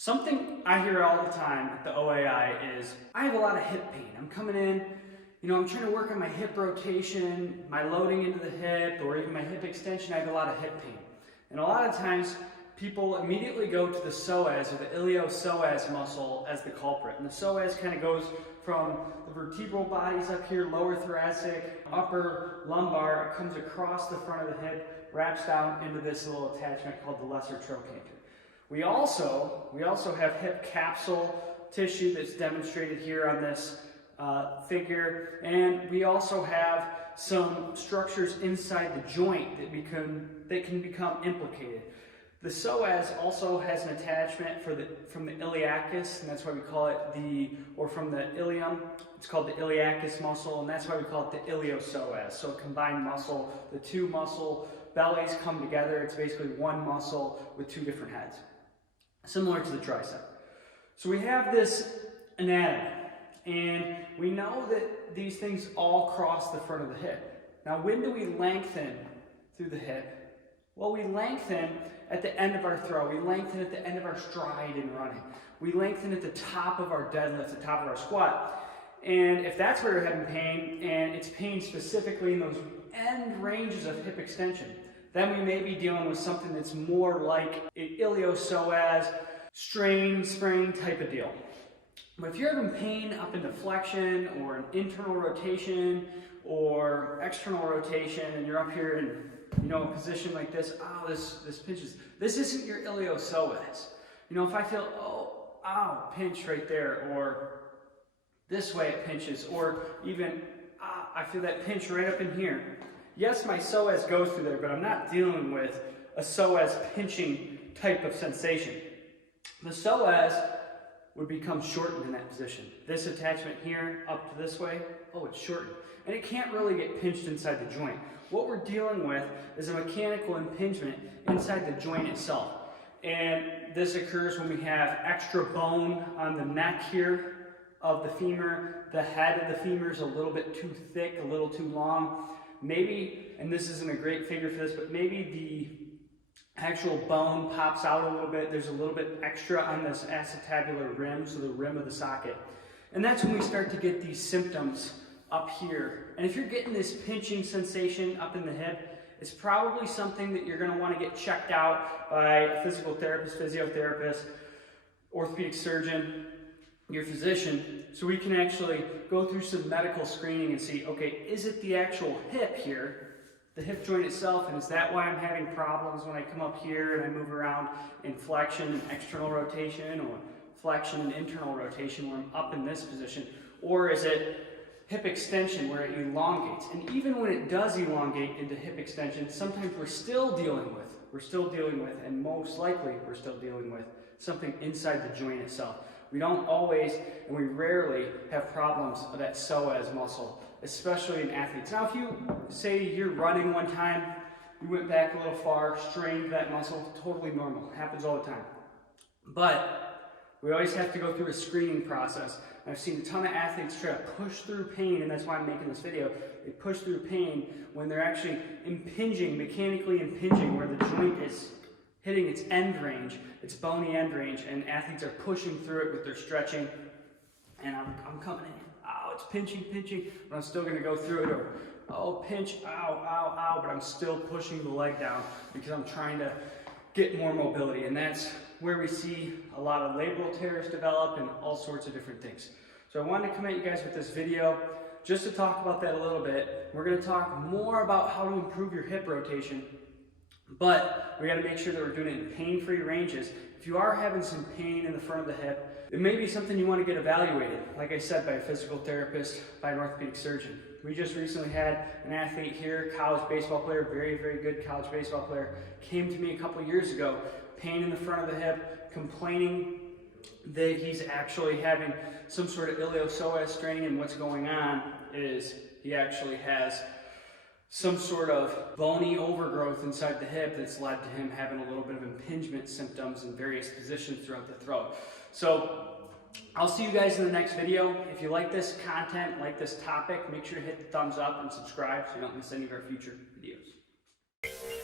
Something I hear all the time at the OAI is, I have a lot of hip pain. I'm coming in, I'm trying to work on my hip rotation, my loading into the hip, or even my hip extension. I have a lot of hip pain. And a lot of times, people immediately go to the psoas, or the iliopsoas muscle, as the culprit. And the psoas kind of goes from the vertebral bodies up here, lower thoracic, upper lumbar. It comes across the front of the hip, wraps down into this little attachment called the lesser trochanter. We also have hip capsule tissue that's demonstrated here on this figure, and we also have some structures inside the joint that can become implicated. The psoas also has an attachment from the iliacus, and that's why we call it from the ilium, it's called the iliacus muscle, and that's why we call it the iliopsoas. So a combined muscle, the two muscle bellies come together. It's basically one muscle with two different heads, similar to the tricep. So we have this anatomy, and we know that these things all cross the front of the hip. Now, when do we lengthen through the hip? Well, we lengthen at the end of our throw. We lengthen at the end of our stride in running. We lengthen at the top of our deadlift, the top of our squat. And if that's where you're having pain, and it's pain specifically in those end ranges of hip extension, then we may be dealing with something that's more like an iliopsoas, strain, sprain type of deal. But if you're having pain up into flexion or an internal rotation or external rotation, and you're up here in a position like this, this pinches. This isn't your iliopsoas. If I feel, pinch right there, or this way it pinches, or even, I feel that pinch right up in here. Yes, my psoas goes through there, but I'm not dealing with a psoas pinching type of sensation. The psoas would become shortened in that position. This attachment here up to this way, it's shortened. And it can't really get pinched inside the joint. What we're dealing with is a mechanical impingement inside the joint itself. And this occurs when we have extra bone on the neck here of the femur. The head of the femur is a little bit too thick, a little too long. Maybe, and this isn't a great figure for this, but maybe the actual bone pops out a little bit. There's a little bit extra on this acetabular rim, so the rim of the socket. And that's when we start to get these symptoms up here. And if you're getting this pinching sensation up in the hip, it's probably something that you're going to want to get checked out by a physical therapist, physiotherapist, orthopedic surgeon, your physician, so we can actually go through some medical screening and see, okay, is it the actual hip here, the hip joint itself, and is that why I'm having problems when I come up here and I move around in flexion and external rotation, or flexion and internal rotation where I'm up in this position, or is it hip extension where it elongates? And even when it does elongate into hip extension, sometimes we're still dealing with, and most likely we're still dealing with something inside the joint itself. We don't always, and we rarely, have problems with that psoas muscle, especially in athletes. Now, if you say you're running one time, you went back a little far, strained that muscle, totally normal, happens all the time. But we always have to go through a screening process. I've seen a ton of athletes try to push through pain, and that's why I'm making this video. They push through pain when they're actually impinging, mechanically impinging, where the joint is hitting its end range, its bony end range, and athletes are pushing through it with their stretching. And I'm coming in, it's pinching, but I'm still gonna go through it, or pinch, but I'm still pushing the leg down because I'm trying to get more mobility. And that's where we see a lot of labral tears develop and all sorts of different things. So I wanted to come at you guys with this video just to talk about that a little bit. We're gonna talk more about how to improve your hip rotation, but we gotta make sure that we're doing it in pain-free ranges. If you are having some pain in the front of the hip, it may be something you want to get evaluated, like I said, by a physical therapist, by an orthopedic surgeon. We just recently had an athlete here, college baseball player, very, very good college baseball player, came to me a couple years ago, pain in the front of the hip, complaining that he's actually having some sort of iliopsoas strain, and what's going on is he actually has some sort of bony overgrowth inside the hip that's led to him having a little bit of impingement symptoms in various positions throughout the throw. So I'll see you guys in the next video. If you like this content, like this topic, make sure to hit the thumbs up and subscribe so you don't miss any of our future videos.